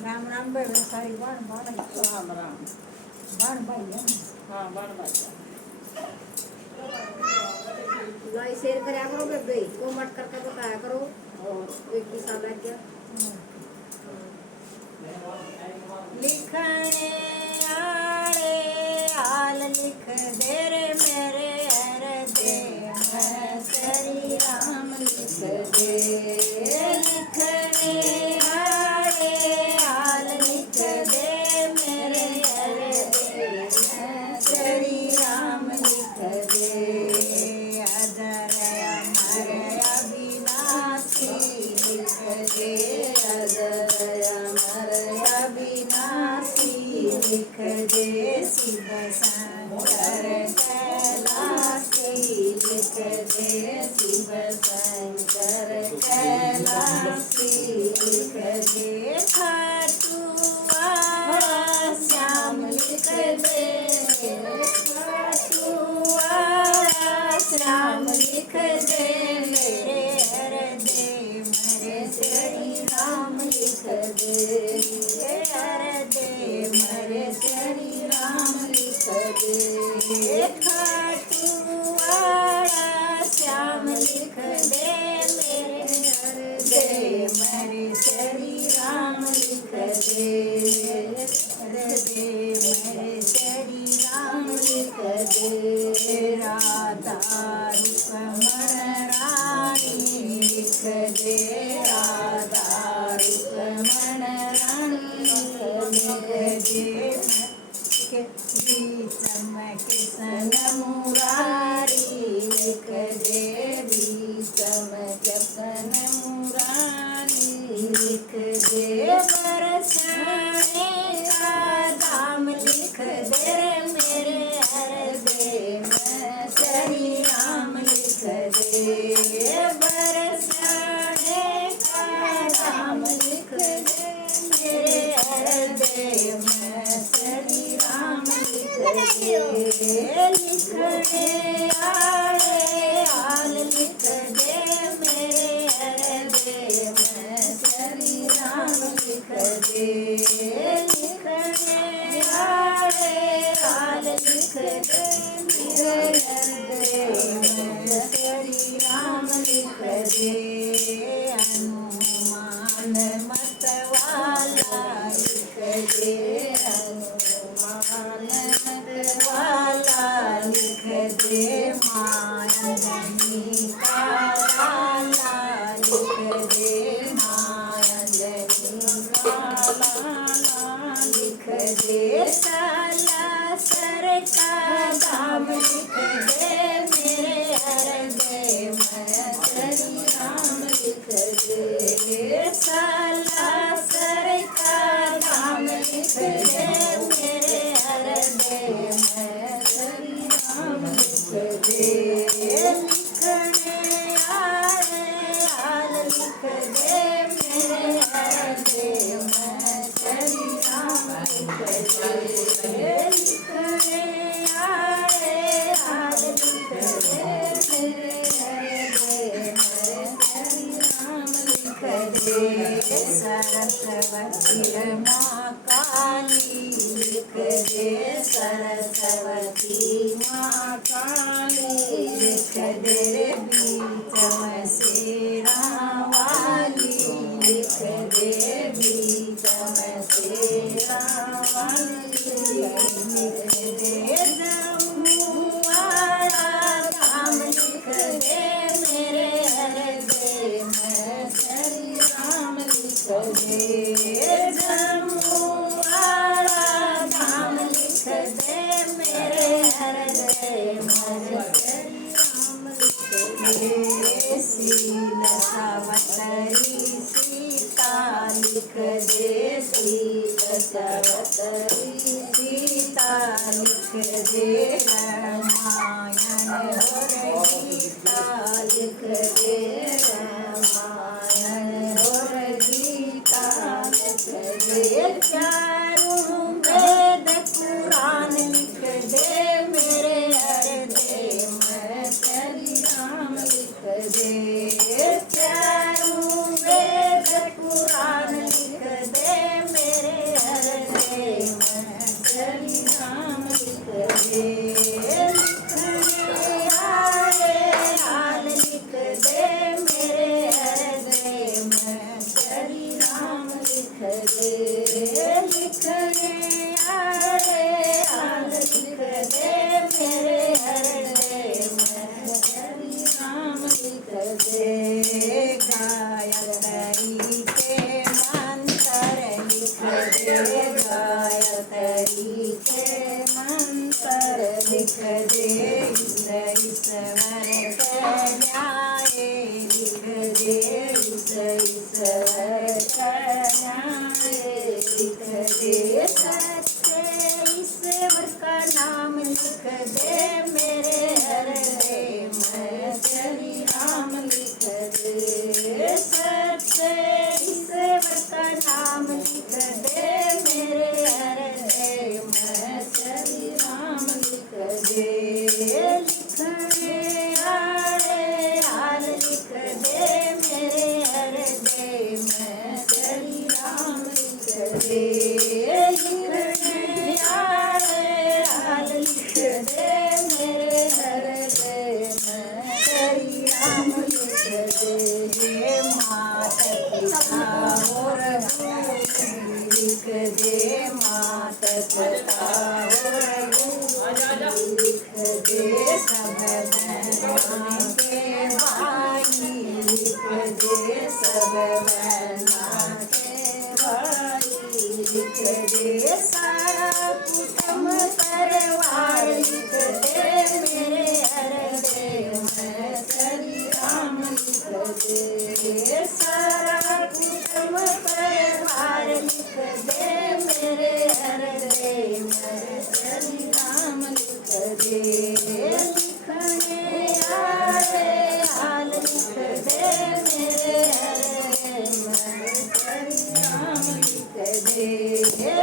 राम राम भाई सारी बाण बाण राम राम। बाण भाई है हाँ बाण बाजा। लाइक शेयर करा करो बेबे, कमेंट करके बताया करो। और एक ही साल लग गया लिखने आले हाल लिख दे रे मेरे हृदय में श्री राम लिख दे। लिखने आले हाल लिख दे मेरे हृदय में श्री राम लिख दे। अदर अमर अविनाशी लिख दे। अदर अमर अविनाशी लिख दे। शिव शंकर कैलाशी लिख दे। शिव शंकर कैलाशी लिख दे। खाटुआ श्याम लिख दे। खाटुआ श्याम लिख दे मेरे हृदय में श्री राम लिख दे। हृदय में श्री राम लिख दे। खाटुआ श्याम लिख दे मेरे हृदय में श्री राम लिख दे। हृदय में श्री राम लिख दे। राधा रुक्मण रानी लिख दे। राधा रुक्मण रानी लिख दे। चमक सन मुरारी लिख दे। चमक सन मुरारी लिख दे। बरसाने का दाम लिख दे मेरे हृदय में श्री राम लिख दे। बरसाने का दाम लिख दे मेरे हृदय में श्री राम लिख दे। लिखने आले हाल लिख दे मेरे हृदय में श्री राम लिख दे। लिखने आले हाल लिख दे मेरे हृदय में श्री राम लिख दे। हनुमान मत वाला लिख दे। हनुमान मत वाला लिख दे। मायंजनी का लाला लिख दे। मायंजनी का लाला लिख दे। साला सर का दाम लिख दे मेरे हृदय में श्री राम लिख दे। साला सर का दाम लिख दे मेरे हृदय में श्री राम लिख दे। लिखने आले हाल लिख दे मेरे हृदय में श्री राम लिख दे। लिखने आले हाल लिख दे मेरे हृदय में श्री राम लिख दे। सरस्वती माँ काली लिख दे। सरस्वती माँ काली लिख दे। बीच में शेरा वाली लिख दे। बीच में शेरा वाली लिख दे। जमुआरा धाम लिख दे मेरे हृदय में श्री राम लिख दे। जमुआरा धाम लिख दे मेरे हृदय में श्री राम लिख दे। शील सावतरी सीता लिख दे। शील सावतरी सीता लिख दे। रामायण और गीता लिख दे। रामायण और गीता लिख दे। चारों वेद कुरान लिख दे मेरे हृदय में श्री राम लिख दे। चारों वेद कुरान लिख दे मेरे नैना के भाई लिख दे सारा कुटुंब परिवार लिख दे मेरे हृदय में श्री राम लिख दे सारा कुटुंब परिवार लिख दे मेरे हृदय में श्री राम लिख दे लिखने आए हाल लिख दे मेरे हृदय में श्री राम लिख दे